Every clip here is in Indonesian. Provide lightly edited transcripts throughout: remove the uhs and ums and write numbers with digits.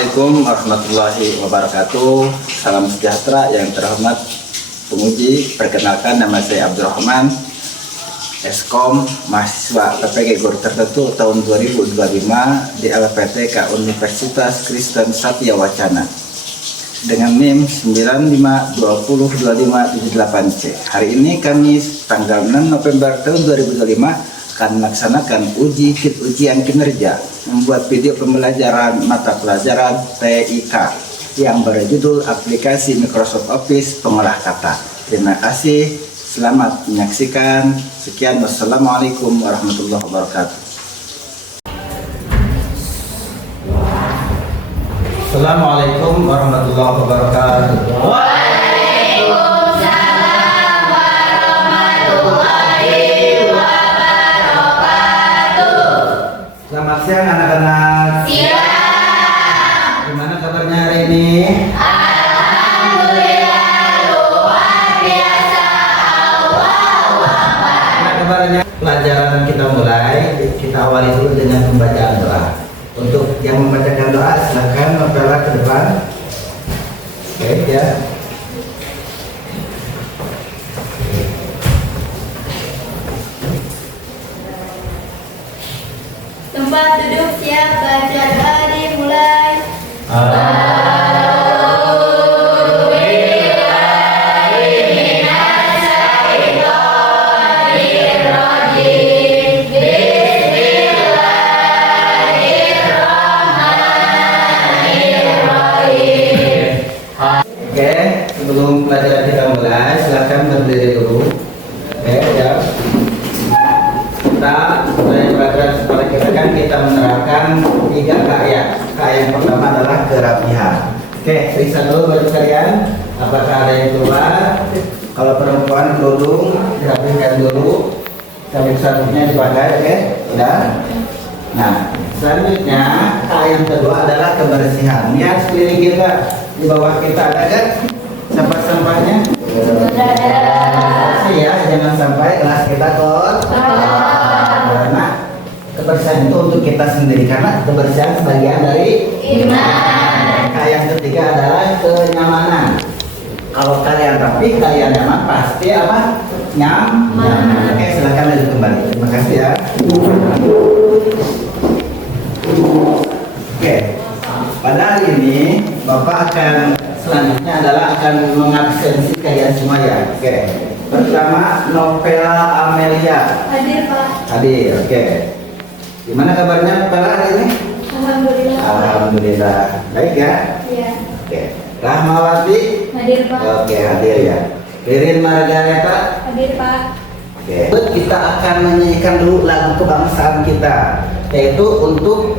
Assalamualaikum warahmatullahi wabarakatuh. Salam sejahtera yang terhormat penguji. Perkenalkan, nama saya Abdurrahman, Eskom, mahasiswa PPG Guru Tertentu tahun 2025 di LPTK Universitas Kristen Satya Wacana dengan NIM 95202578C. Hari ini Kamis tanggal 6 November tahun 2025 akan melaksanakan ujian kinerja membuat video pembelajaran mata pelajaran TIK yang berjudul aplikasi Microsoft Office pengolah kata. Terima kasih, selamat menyaksikan. Sekian, wassalamualaikum warahmatullahi wabarakatuh. Assalamualaikum warahmatullahi wabarakatuh. Selamat siang anak-anak. Siang. Gimana kabarnya hari ini? Alhamdulillah, luar biasa. Gimana kabarnya? Pelajaran kita mulai. Kita awali dulu dengan pembacaan doa. Untuk yang membacakan doa, silakan memperlah ke depan. Oke ya. Tempat duduk siap, baca doa dimulai. Oke, sebelum pelajaran kita mulai, silakan berdiri dulu. Oke, ya. Kita mulai pelajaran sekolah kita kan kita menerapkan 3 KA. KA yang pertama adalah kerapihan. Oke, periksa dulu baju kalian. Apakah ada yang keluar? Kalau perempuan kerudung dirapikan dulu. Sambil sabuknya dipakai, oke? Udah. Nah, selanjutnya KA yang kedua adalah kebersihan. Lihat sekeliling kita. Di bawah kita ada kan sampah-sampahnya? Ya, jangan sampai kelas kita kotor. Karena kebersihan itu untuk kita sendiri, karena kebersihan sebagian dari iman. Yang ketiga adalah kenyamanan. Kalau kalian rapi, kalian nyaman, pasti apa? Nyaman. Oke, silakan lanjut kembali. Terima kasih ya. Oke, pada hari ini Bapak akan selanjutnya adalah akan mengabsensi kalian semua ya. Oke. Pertama, Novela Amelia. Hadir, Pak. Hadir, oke. Gimana kabarnya Novela hari ini? Alhamdulillah. Alhamdulillah. Baik ya? Iya. Oke. Rahmawati? Hadir, Pak. Oke, hadir ya. Ririn Margareta? Hadir, Pak. Oke. Kita akan menyanyikan dulu lagu kebangsaan kita, yaitu untuk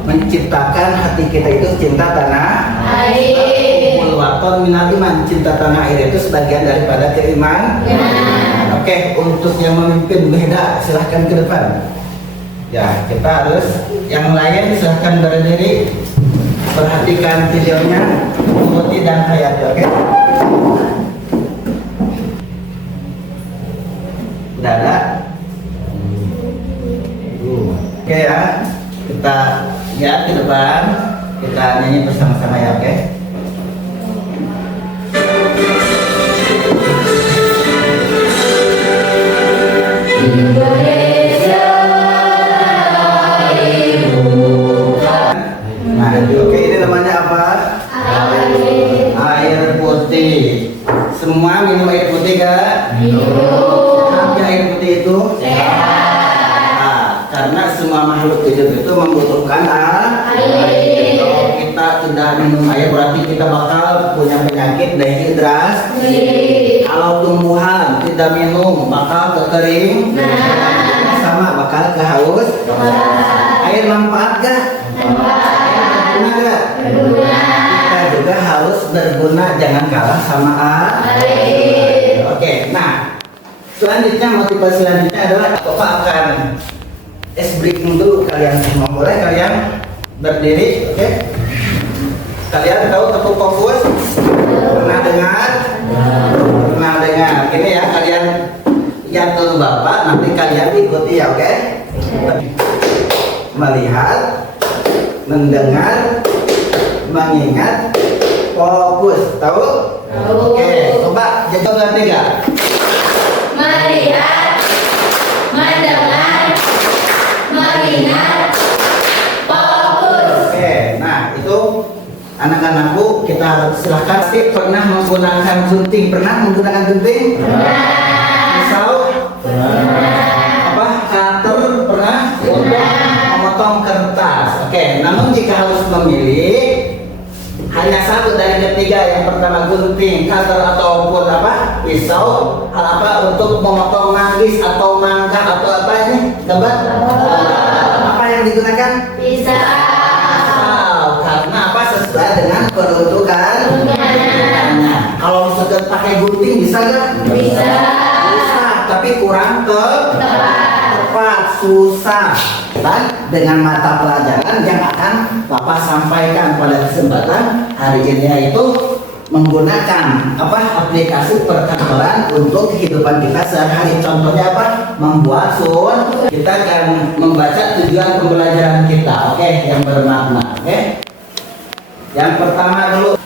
menciptakan hati kita itu cinta tanah Air. Waton minal iman, cinta tanah air itu sebagian daripada keimanan. Oke, untuk yang memimpin beda silahkan ke depan. Ya, kita harus yang lain silahkan berdiri. Perhatikan videonya, Putih dan Hayati, oke? Udah ada? Oke ya, kita lihat ke depan, kita nyanyi bersama-sama ya, oke? Indonesia, Nah, oke, ini namanya apa? air. Air putih. Semua minum air putih kan? Minum. Sehatnya air putih itu? Sehat. Nah, karena semua makhluk hidup itu membutuhkan air. Kalau kita tidak minum air berarti kita bakal punya penyakit dehidrasi. Kalau tumbuhan tidak minum bakal kekering. Sama bakal kehaus. Air manfaat gak? Berguna gak? Kita juga harus berguna, jangan kalah sama air. Oke, nah selanjutnya motivasi selanjutnya adalah Bapak akan ice breaking dulu kalian semua. Boleh kalian berdiri, oke? Kalian tahu tepuk fokus? Pernah dengar? Pernah dengar. Ini ya, kalian lihat dulu Bapak, nanti kalian ikuti ya, oke? Melihat, mendengar, fokus. Tahu? Tahu. Oke, coba jawab dengan 3. Melihat, mendengar, mengingat, fokus. Oke, nah itu anak-anakku kita harus silahkan. Pasti pernah menggunakan gunting? Pernah menggunakan gunting? Pisau? Apa? Cutter? Pernah? Untuk memotong kertas. Oke, namun jika harus memilih hanya satu dari ketiga, yang pertama gunting, cutter ataupun apa? Pisau. Hal apa untuk memotong manggis atau mangga atau apa ini? Gambar? Apa yang digunakan? Bisa. Karena apa? Sesuai dengan peruntukan. Kalau misalkan pakai gunting bisa nggak? Bisa. Bisa, tapi kurang tepat, susah. Dan dengan mata pelajaran yang akan Bapak sampaikan pada kesempatan hari ini, yaitu menggunakan apa? Aplikasi perkantoran untuk kehidupan kita sehari-hari. Contohnya apa? Membuat sun. Kita akan membaca tujuan pembelajaran kita. Oke, yang bermakna. Oke. Yang pertama dulu,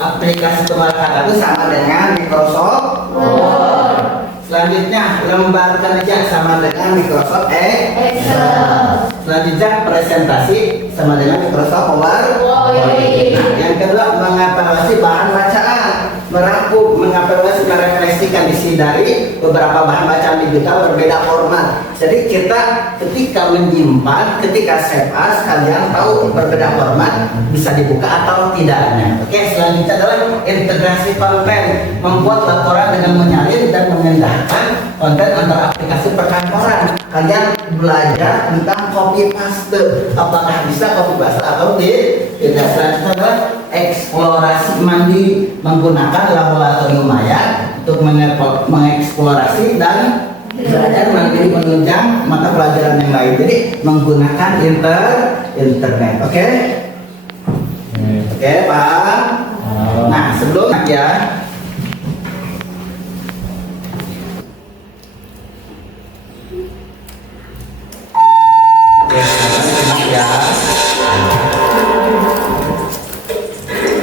aplikasi pengolahan itu sama dengan Microsoft Word. Selanjutnya lembar kerja sama dengan Microsoft Excel. Selanjutnya presentasi sama dengan Microsoft PowerPoint. Nah, yang kedua mengevaluasi bahan bacaan, merangkum, mengevaluasi, merefleksikan isi dari beberapa bahan bacaan digital berbeda format. Jadi kita ketika menyimpan, ketika save as, kalian tahu berbeda format bisa dibuka atau tidaknya. Oke, selanjutnya adalah integrasi konten, membuat laporan dengan menyalin dan memindahkan konten antara aplikasi perkantoran. Kalian belajar tentang copy paste, apakah bisa copy paste atau tidak. Selanjutnya adalah eksplorasi mandiri, menggunakan laboratorium maya untuk mengeksplorasi dan belajar mandiri menunjang mata pelajaran yang lain. Jadi menggunakan internet. Oke? Oke, paham? Nah, sebelum ya. Ya.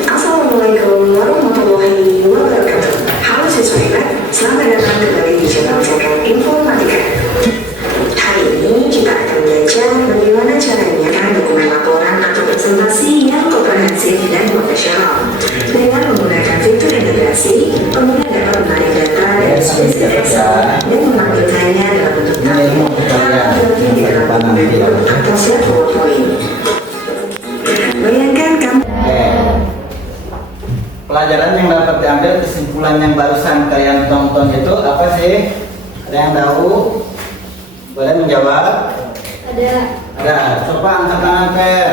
Assalamualaikum warahmatullahi wabarakatuh. Halo siswa hebat, selamat datang kembali di channel Cakap Informatika. Hari ini kita akan belajar bagaimana caranya dokumen laporan atau presentasi yang komprehensif dan profesional. Dengan menggunakan fitur integrasi, pengguna dapat menarik data dari spreadsheet Excel dan menampilkannya dalam bentuk tabel di dalam dokumen atau sheet PowerPoint. Bayangkan kamu Pelajaran yang dapat diambil, kesimpulan yang barusan kalian tonton itu apa sih? Ada yang tahu? Boleh menjawab? Ada. Ada. Coba angkat tangan Per.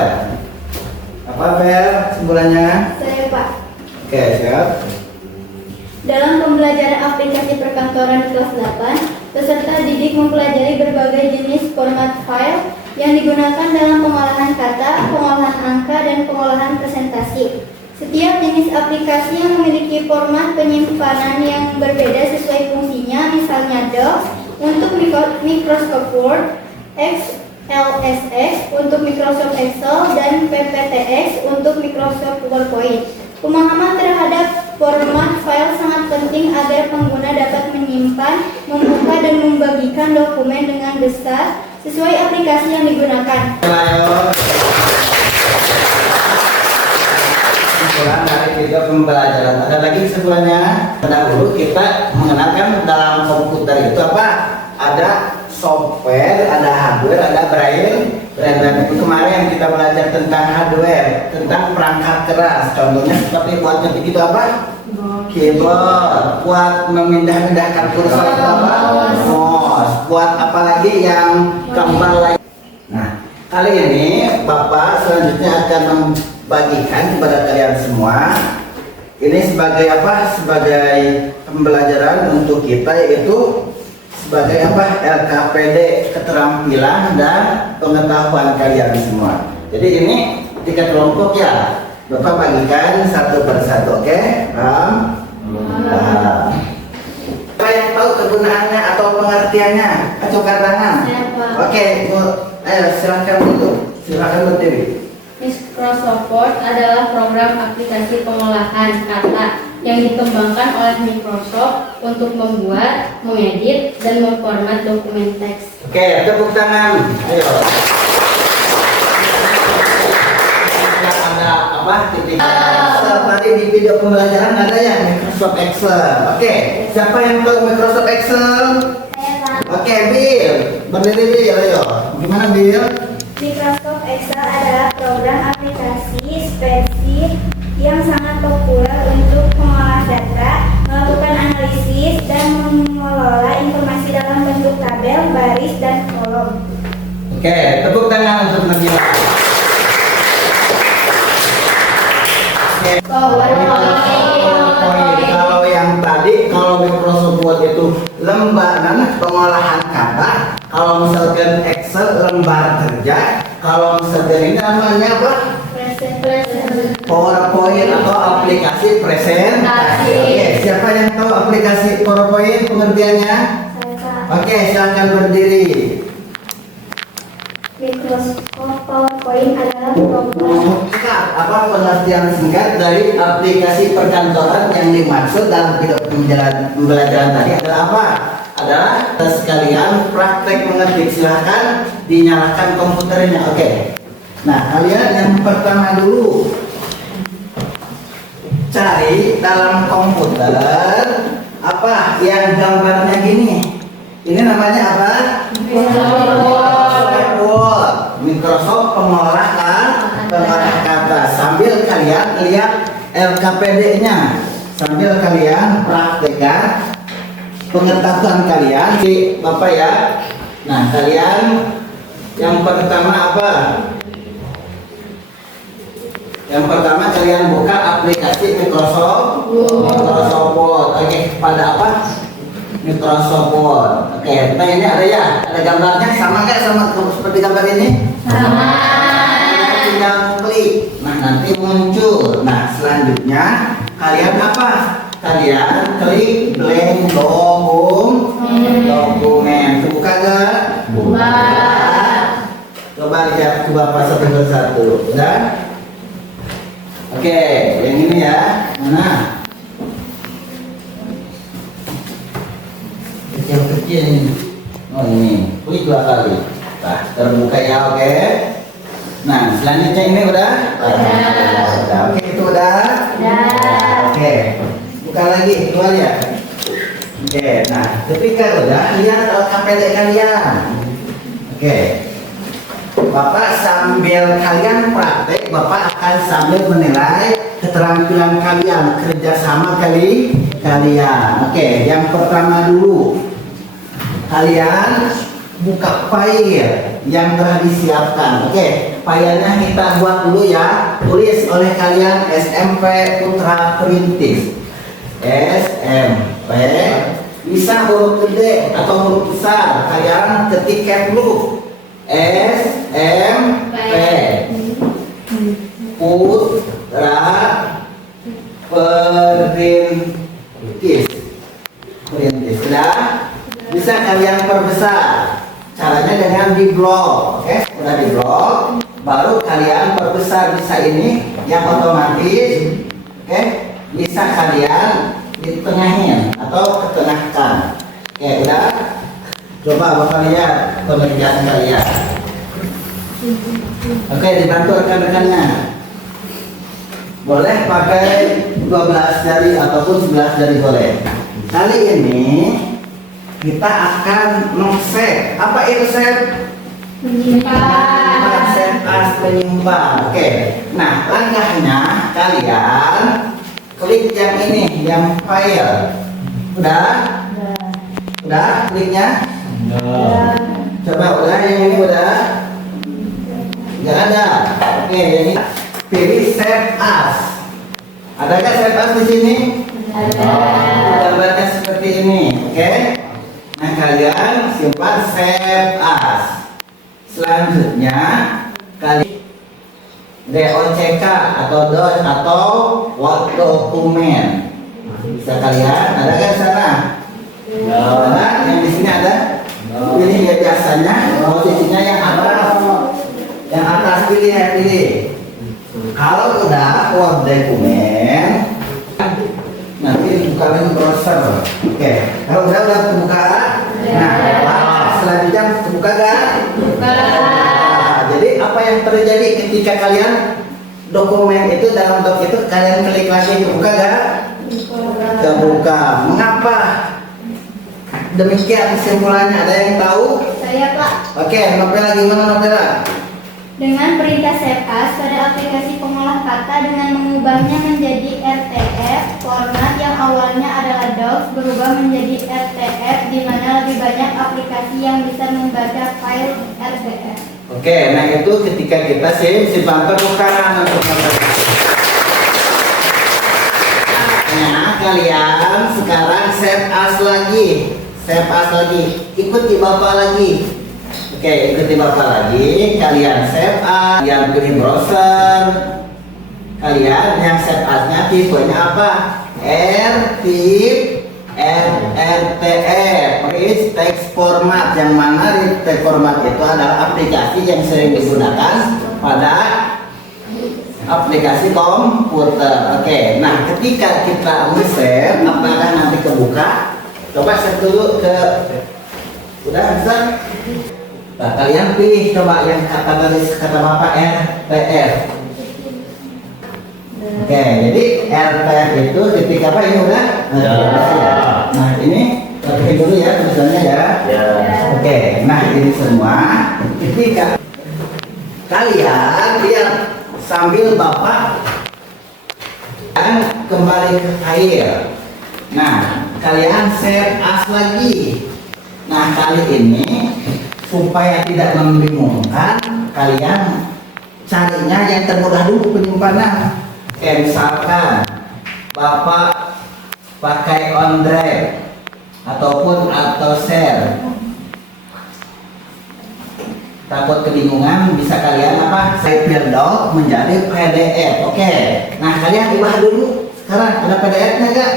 Apa Per? Kesimpulannya? Saya Pak. Oke, siap. Dalam pembelajaran aplikasi perkantoran kelas 8, peserta didik mempelajari berbagai jenis format file yang digunakan dalam pengolahan kata, pengolahan angka, dan pengolahan presentasi. Setiap jenis aplikasi yang memiliki format penyimpanan yang berbeda sesuai fungsinya, misalnya Docs untuk Microsoft Word, XLSX untuk Microsoft Excel, dan PPTX untuk Microsoft PowerPoint. Pemahaman terhadap format file sangat penting agar pengguna dapat menyimpan, membuka, dan membagikan dokumen dengan besar sesuai aplikasi yang digunakan. Ayo. Kesimpulan dari video pembelajaran. Ada lagi kesimpulannya? Dahulu kita mengenalkan dalam komputer itu apa? Ada software, ada hardware, ada brain. Dan itu kemarin kita belajar tentang hardware, tentang perangkat keras. Contohnya seperti buat ngetik itu apa? Keyboard. Buat memindah-mindahkan kursor itu apa? Mouse. Buat apa lagi yang kembali lagi? Nah, kali ini Bapak selanjutnya akan membagikan kepada kalian semua. Ini sebagai apa? Sebagai pembelajaran untuk kita, yaitu sebagai apa? LKPD, keterampilan dan pengetahuan kalian semua. Jadi ini 3 kelompok ya. Bapak bagikan satu persatu, oke? Paham? Nah, apa yang tahu kegunaannya atau pengertiannya? Acungkan tangan. Saya, Pak. Oke, Bu. Ayo silakan dulu. Silakan berdiri. Microsoft Word adalah program aplikasi pengolahan kata yang dikembangkan oleh Microsoft untuk membuat, mengedit, dan memformat dokumen teks. Oke, tepuk tangan. Ayo. Ada apa? Titik. Tadi di video pembelajaran ada ya Microsoft Excel. Oke, siapa yang tahu Microsoft Excel? Oke, Bill. Berdiri Bill, ayo. Gimana Bill? Microsoft Excel adalah program aplikasi spreadsheet yang sangat populer untuk mengolah data, melakukan analisis, dan mengelola informasi dalam bentuk tabel, baris, dan kolom. Oke, tepuk tangan untuk Nabila. Kalau yang tadi, kalau Microsoft Word itu lembar pengolahan kata, kalau misalkan Excel lembar kerja, kalau misalkan ini namanya apa? PowerPoint atau aplikasi presentasi. Oke, siapa yang tahu aplikasi PowerPoint pengertiannya? Oke, silakan berdiri. Microsoft PowerPoint adalah program Apa pengertian singkat dari aplikasi perkantoran yang dimaksud dalam video pembelajaran tadi adalah apa? Adalah sekalian praktek mengetik. Silahkan dinyalakan komputernya. Oke. Nah, kalian yang pertama dulu cari dalam komputer apa yang gambarnya gini. Ini namanya apa? Microsoft pengolahan kata. Sambil kalian lihat LKPD-nya, sambil kalian praktekkan pengetahuan kalian di Bapak ya. Nah, kalian yang pertama apa? Yang pertama kalian buka aplikasi Microsoft Word. Oke, pada apa? Microsoft Word. Oke, nah ini ada ya, ada gambarnya sama nggak sama seperti gambar ini? sama. Tinggal klik. Nah, nanti muncul. Nah, selanjutnya kalian apa? Kalian klik blank dokumen. Buka nggak? Buka. Coba lihat ke Bapak satu. Udah? Oke, yang ini ya. Mana? Kecil ini. Oh ini, klik 2 kali. Nah, terbuka ya, oke. Nah, selanjutnya ini udah? Udah. Oke, itu udah? Oke. Buka lagi, keluar ya. Oke, nah, ketika udah, lihat LKPD kalian. Oke. Bapak sambil kalian praktek, Bapak akan sambil menilai keterampilan kalian, kerjasama kalian. Oke, yang pertama dulu, kalian buka file yang telah disiapkan. Oke, filenya kita buat dulu ya. Tulis oleh kalian SMP Putra Perintis. SMP, bisa huruf gede atau huruf besar. Kalian ketik dulu. SMP Putra Perintis. Sudah bisa kalian perbesar. Caranya dengan di blok. Oke, udah di blok, baru kalian perbesar. Bisa ini yang otomatis. Oke, bisa kalian ditengahin atau ketengahkan. Oke, udah. Coba Bapak lihat pengerjaan kalian. Oke, dibantu rekan-rekannya. Boleh pakai 12 jari ataupun 11 jari boleh. Kali ini kita akan men-save. Apa itu save? Menyimpan. Save as menyimpan. Oke. Nah, langkahnya kalian klik yang ini, yang file. Udah? Udah kliknya? Coba udah, yang ini udah? Nggak ada. Oke, yang ini pilih save as. Adakah save as di sini? Ada. Gambarnya seperti ini, oke? Nah, kalian simpan save as. Selanjutnya kalian DOCK atau DOS atau Word dokumen. Bisa kalian, ada kan sana? Ada, yang di sini ada. Ini ya biasanya posisinya yang atas. Yang atas pilih. Kalau udah Word dokumen, nanti buka lagi browser. Oke, kalau udah terbuka. Nah, selanjutnya terbuka kan? Nah, jadi apa yang terjadi ketika kalian dokumen itu dalam doc itu kalian klik lagi terbuka gak? Terbuka. Mengapa? Demikian kesimpulannya. Ada yang tahu? Saya, Pak. Oke, Nopela gimana Nopela? Dengan perintah save as pada aplikasi pengolah kata dengan mengubahnya menjadi RTF, format yang awalnya adalah docs berubah menjadi RTF, di mana lebih banyak aplikasi yang bisa membaca file RTF. Oke, nah itu ketika kita simpan terbuka untuk nah, kalian sekarang save as lagi, ikuti Bapak lagi. Oke, ikuti Bapak lagi. Kalian save as, kalian pilih browser. Kalian yang save as-nya tipenya apa? RTF, Rich Text Format, yang mana Rich Text Format itu adalah aplikasi yang sering digunakan pada aplikasi komputer. Oke, nah ketika kita save, apakah nanti kebuka? Coba save dulu ke, udah bisa? Nah, kalian pilih coba yang kata Bapak RTF. Oke, jadi RTF itu ketika apa ini udah? Nah, ini pakai dulu ya tulisannya ya. Oke, nah ini semua ketika kalian lihat sambil Bapak dan kembali ke file. Nah, kalian save as lagi. Nah, kali ini supaya tidak membingungkan, kalian carinya yang termudah dulu penyimpanan. Misalkan Bapak pakai OneDrive ataupun auto share, takut kebingungan, bisa kalian apa? Save file doc menjadi PDF. Oke, nah kalian ubah dulu. Sekarang ada PDF-nya enggak?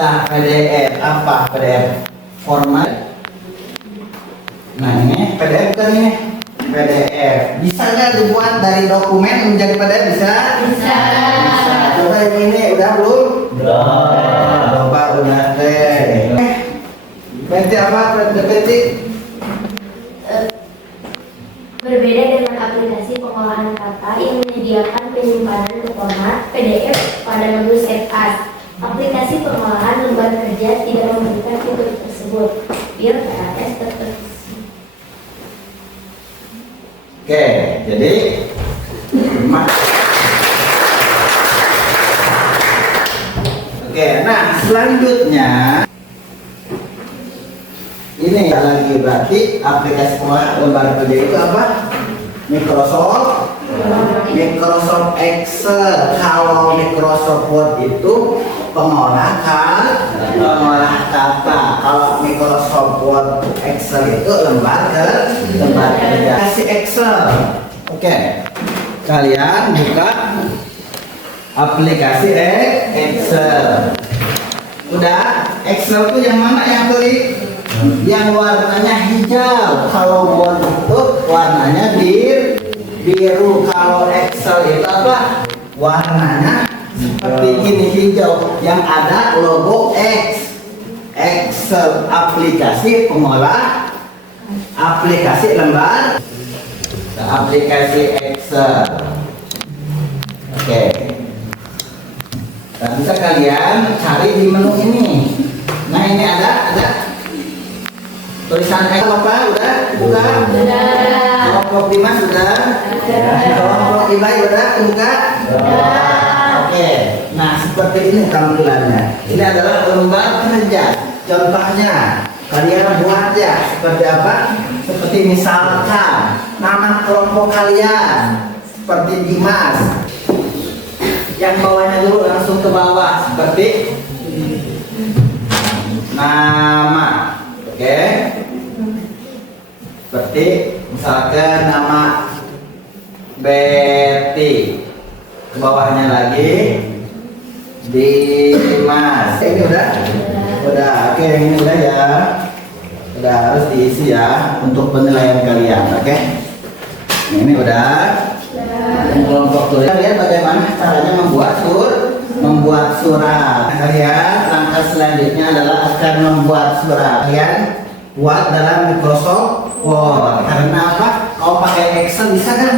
Nah, PDF apa? PDF format. Nah ini PDF kan ini PDF. Bisa nggak dibuat dari dokumen menjadi PDF? Bisa? Bisa. Coba ini udah belum? Udah. Coba udah deh. Peti apa? Peti? Berbeda dengan aplikasi pengolahan kata yang menyediakan penyimpanan ke format PDF pada menu Save As. Aplikasi pengolahan lembar kerja tidak memberikan fitur tersebut. File PAS tertulis. Oke, jadi oke, nah selanjutnya ini lagi berarti aplikasi pengolahan lembar kerja itu apa? Microsoft Excel. Kalau Microsoft Word itu pengolah kata. Kalau Microsoft Word Excel itu lembar kerja. Kasih Excel. Oke. Kalian buka aplikasi Excel. Udah, Excel itu yang mana yang klik? Yang warnanya hijau. Kalau Word itu warnanya biru. Kalau Excel itu apa? Warnanya seperti ini, hijau, yang ada logo X. Excel, aplikasi pengolah aplikasi lembar, aplikasi Excel. Oke. Dan bisa kalian cari di menu ini. Nah ini ada tulisan Excel apa? Udah? Buka? Kelompok 5 sudah? Kelompok 5 udah? Buka? Oke, nah seperti ini tampilannya. Ini adalah lembar kerja. Contohnya, kalian buat ya seperti apa? Seperti misalkan nama kelompok kalian seperti Dimas. Yang bawahnya dulu langsung ke bawah seperti nama. Oke. Seperti misalkan nama Betty. Ke bawahnya lagi Dimas. Ini udah? Oke, ini udah ya. Udah harus diisi ya untuk penilaian kalian. Oke. Ini udah. Yang kelompok tulis. Kita lihat bagaimana caranya membuat surat. Kalian langkah selanjutnya adalah akan membuat surat. Kalian buat dalam Microsoft Word. Karena apa? Kalau pakai Excel bisa kan?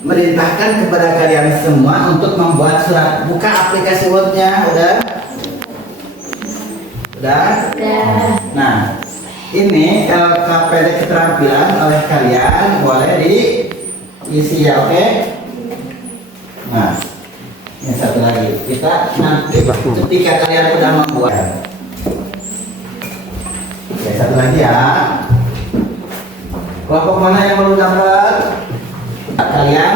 Merintahkan kepada kalian semua untuk membuat surat. Buka aplikasi Word-nya, udah? Nah, ini LKPD keterampilan oleh kalian boleh diisi ya, oke? Nah, ini satu lagi. Kita nanti ketika kalian sudah membuat. Oke, satu lagi ya. Kelompok mana yang belum dapat? Kalian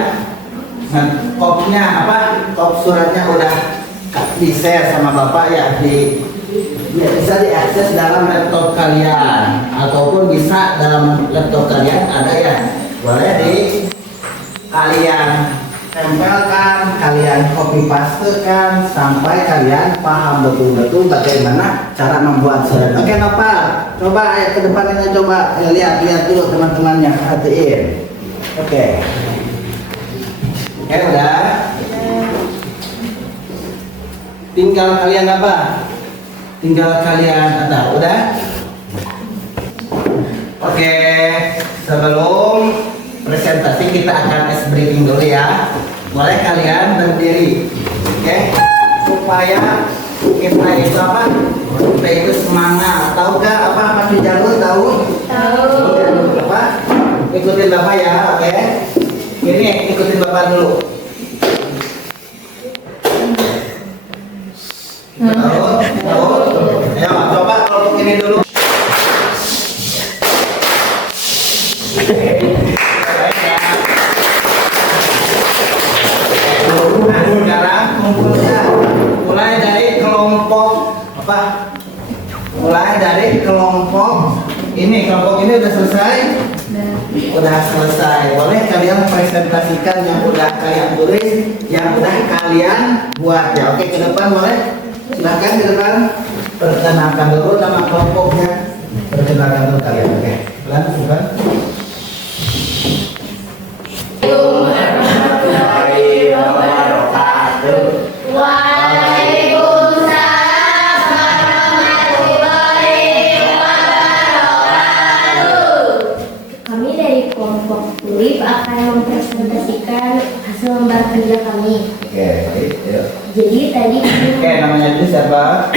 kopnya apa? Kop suratnya udah di-share sama Bapak ya, bisa diakses dalam laptop kalian ataupun bisa dalam laptop kalian ada ya, boleh kalian tempelkan, kalian copy pastekan sampai kalian paham betul-betul bagaimana cara membuat surat. Oke Nopal, coba ayo ke depan ini, coba lihat dulu teman-temannya, perhatiin. Oke, udah. Tinggal kalian apa? Tinggal kalian atau udah? Oke, sebelum presentasi kita akan ice breathing dulu ya. Boleh kalian berdiri, oke? Supaya kita itu apa? Kita itu semangat. Tahu gak apa Mas Jalur? Tahu? Tahu. Apa? Ikutin Bapak ya, oke? Ini ikutin Bapak dulu. Tahu? Ayo coba kelompok ini dulu. Nah, sekarang kumpulnya mulai dari kelompok apa? Mulai dari kelompok ini udah selesai? Udah selesai. Boleh kalian presentasikan yang udah kalian tulis, yang udah kalian buat ya. Oke, ke depan boleh? Silakan ke depan. Perkenalkan dulu nama kelompoknya. Perkenalkan dulu kalian. Oke, bukan? Kami dari kelompok Tulip akan mempresentasikan hasil lembar kerja kami. Oke, baik. Yuk. Jadi tadi Oke, namanya dulu siapa?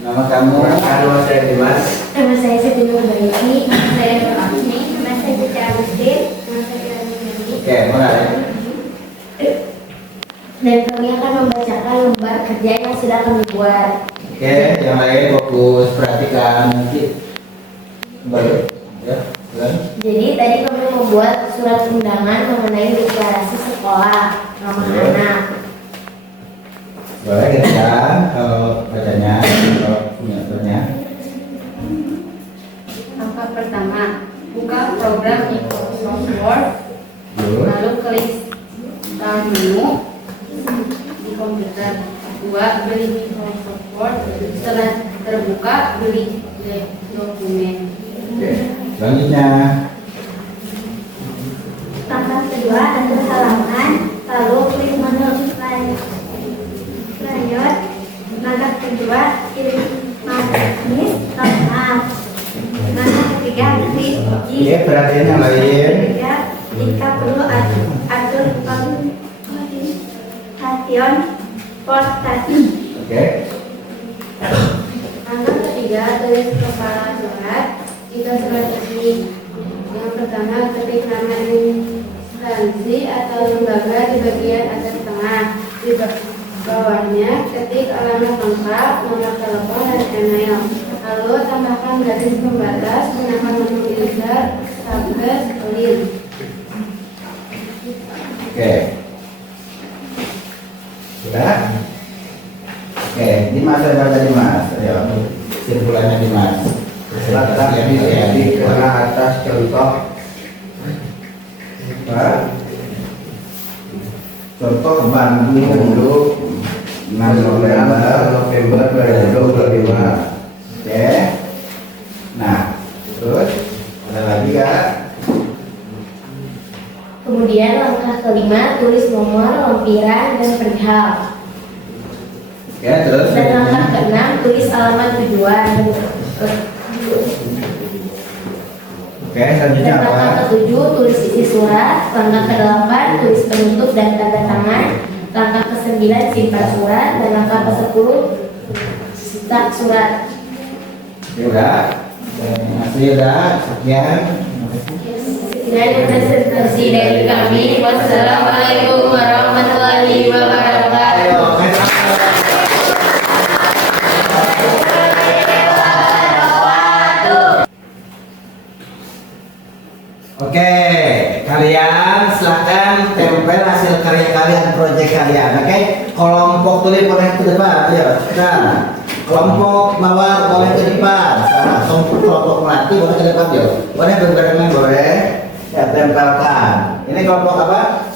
Nama kamu? Nama saya Dimas. nama saya Siti Nurbaiti, Nama saya Nurani, nama saya Cici Agustin, nama saya Kirani. Oke, mulai. dan kami akan membacakan lembar kerja yang sudah kami buat. Oke, yang lain fokus perhatikan nanti. Baik. Ya, bukan? Jadi tadi kami membuat surat undangan mengenai deklarasi sekolah ramah anak. Boleh ya, kalau bacanya, kalau punya turnya. Langkah pertama, buka program Microsoft Word, Dulu. lalu klik start menu di komputer. Kedua, beli Microsoft Word. Setelah terbuka, beli dokumen. Oke, selanjutnya. Langkah kedua, atur halaman, lalu klik menu lanjut. Langkah kedua, pilih manis nomor. Langkah ketiga, klik Oke, perhatian yang lain. ketiga, jika perlu atur konfigurasi portasi. Oke. Langkah ketiga, tulis kepala surat. Jika surat ini yang pertama, ketik nama instansi atau lembaga di bagian atas tengah. Di bawahnya, ketik alamat lengkap, nomor telepon, dan email. Lalu tambahkan garis pembatas, gunakan menu insert, subject, link. Oke. Sudah? Oke, Dimas saya baca Dimas. Ayo, simpulannya Dimas. Letak di warna atas contoh. Apa? Contoh Bandung 6 November 2025. Oke. Nah, terus ada lagi kan? Kemudian langkah langkah kelima, tulis nomor, lampiran, dan perihal. Oke, terus. Dan langkah keenam, tulis alamat tujuan. Oke, selanjutnya Dan langkah apa? ketujuh, tulis isi surat. Langkah kedelapan, tulis penutup dan tanda tangan. Langkah kesembilan, simpan surat. Dan langkah kesepuluh, start surat. Ya udah. Masih udah. Sekian. Sekian presentasi dari kami. Wassalamualaikum warahmatullahi wabarakatuh. Ayo, Oke, kalian silahkan tempel hasil karya kalian, proyek kalian. Oke, kelompok tulis boleh ke depan. Ayo, nah, kelompok mawar boleh ke depan. Sama kelompok melati boleh ke depan, yuk. Boleh berbarengan, boleh. Ya, tempelkan. Ini kelompok apa?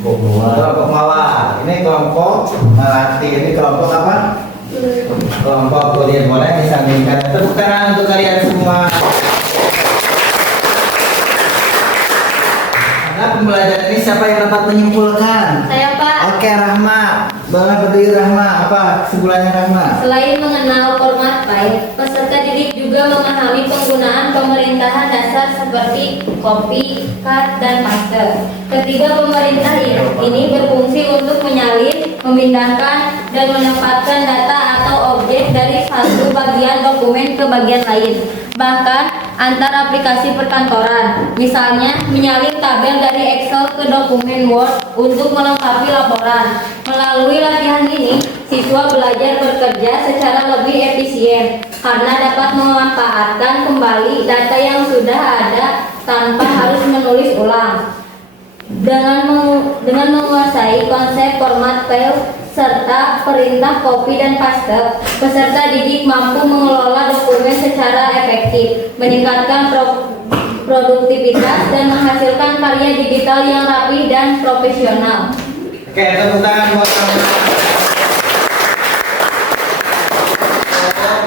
Kelompok mawar. Ini kelompok melati. Ini kelompok apa? Kelompok tulis boleh disandingkan. Tepuk tangan untuk kalian semua. Nah, pembelajaran ini siapa yang dapat menyimpulkan? Saya Pak. Oke, Rahma. Boleh berdiri Rahma. Apa kesimpulannya Rahma? Selain mengenal format file, peserta didik juga memahami penggunaan pemerintahan dasar seperti copy, cut, dan paste. Ketiga pemerintah ini berfungsi untuk menyalin, memindahkan, dan menempatkan data atau objek dari satu bagian dokumen ke bagian lain. Bahkan antar aplikasi perkantoran, misalnya menyalin tabel dari Excel ke dokumen Word untuk melengkapi laporan. Melalui latihan ini, siswa belajar bekerja secara lebih efisien karena dapat memanfaatkan kembali data yang sudah ada tanpa harus menulis ulang. Dengan menguasai konsep format file serta perintah copy dan paste, peserta didik mampu mengelola dokumen secara efektif, meningkatkan produktivitas, dan menghasilkan karya digital yang rapi dan profesional. Oke, tepuk tangan buat teman-teman.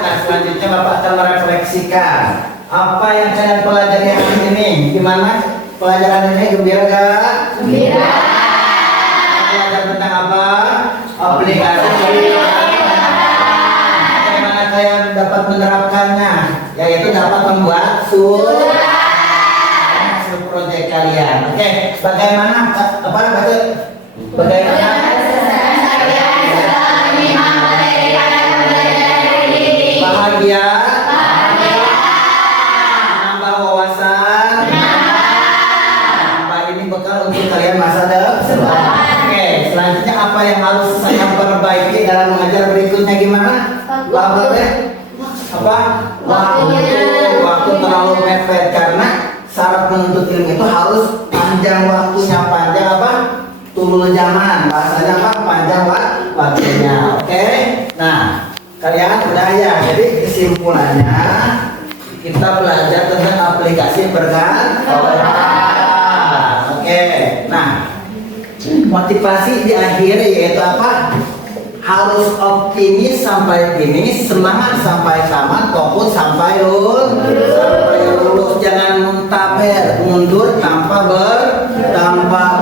Nah, selanjutnya Bapak akan merefleksikan apa yang kalian pelajari hari ini. Gimana pelajaran ini? Gembira gak? Gembira. Belajar tentang apa? Aplikasi. Bagaimana kalian dapat menerapkannya? Yaitu dapat membuat hasil proyek kalian. Oke, bagaimana bagaimana bahagia, menambah wawasan, menambah ini bekal untuk kalian masa depan. Oke, selanjutnya apa yang harus saya perbaiki dalam mengajar berikutnya gimana? Waktu terlalu mepet karena syarat menuntut ilmu itu harus panjang waktunya, panjang apa? Tulul zaman, bahasanya apa? Panjang waktunya. Oke. Nah, kalian udah ya. Jadi kesimpulannya kita belajar tentang aplikasi perkantoran. Oke. Nah, motivasi di akhir yaitu apa? Harus optimis sampai finish, semangat sampai tamat, fokus sampai lulus. Jangan mundur tanpa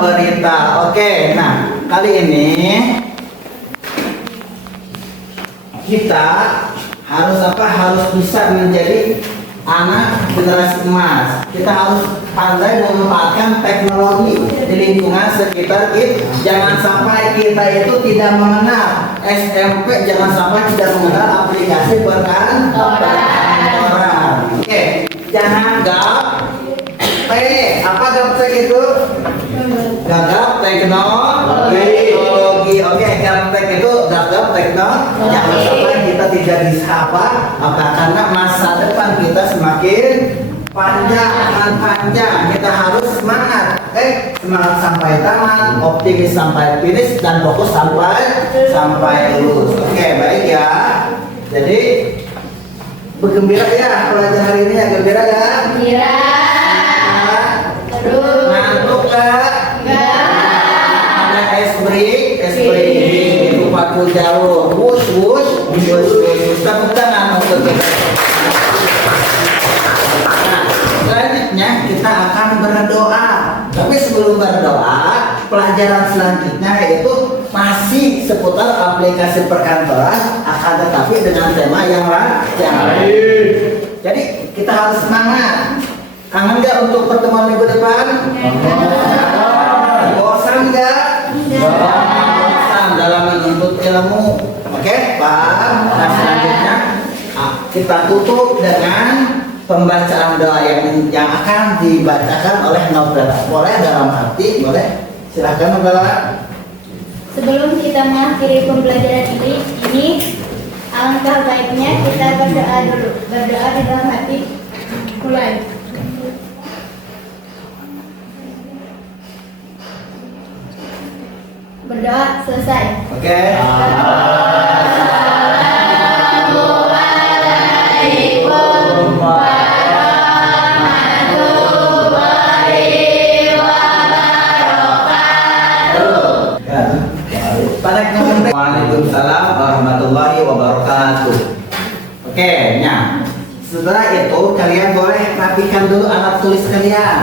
berita. Oke, nah kali ini kita harus bisa menjadi anak generasi emas. Kita harus pandai memanfaatkan teknologi di lingkungan sekitar kita. Jangan sampai kita itu tidak mengenal SMP, jangan sampai tidak mengenal aplikasi perkantoran. Oke, jangan apa gaptek itu? Gagap teknologi. Oke, gaptek itu gagap teknologi. Jangan sampai kita tidak bisa karena masa depan kita semakin panjang. Kita harus semangat. Semangat sampai tamat, optimis sampai finish, dan fokus sampai lulus. Oke, baik ya. Jadi bergembira ya pelajaran hari ini ya, gembira ya? Gembira. Ngantuk gak? Ada es break itu 40 jalur. Wush. Tepuk tangan untuk kita. Nah, selanjutnya kita akan berdoa. Tapi sebelum berdoa, pelajaran selanjutnya yaitu masih seputar aplikasi perkantoran, akan tetapi dengan tema yang lain. Jadi kita harus semangat. Kangen nggak untuk pertemuan minggu depan? Bosan nggak? Bosan dalam menuntut ilmu. Oke, Pak. Nah, selanjutnya kita tutup dengan pembacaan doa yang akan dibacakan oleh Novela. Boleh dalam hati, boleh. Silahkan Novela. Sebelum kita mengakhiri pembelajaran ini alangkah baiknya kita berdoa dulu. Berdoa di dalam hati. Mulai. Berdoa selesai. Oke. Waalaikumsalam warahmatullahi wabarakatuh. Oke, nah setelah itu kalian boleh rapikan dulu alat tulis kalian.